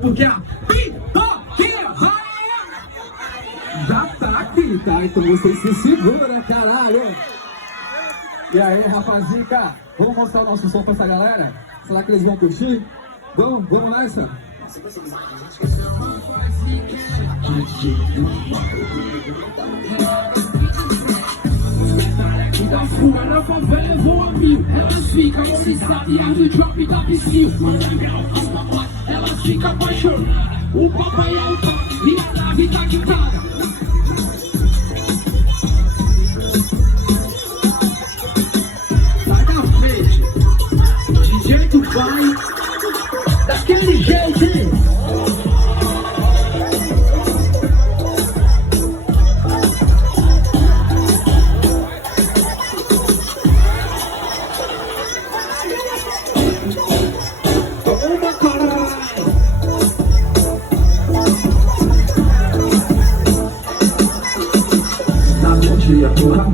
porque a pipoquinha vai. Já tá aqui, tá? Então você se segura, caralho. E aí, rapazica, vamos mostrar o nosso som pra essa galera? Será que eles vão curtir? Vamos nessa? Da fuga na favela voa a mil. Elas ficam incissadas do drop da piscina. Manda grau, as papai, elas ficam apaixonadas. O papai é o top e a nave tá quitada. Sai da frente, DJ do pai, daquele jeito, hein? Dia, porra,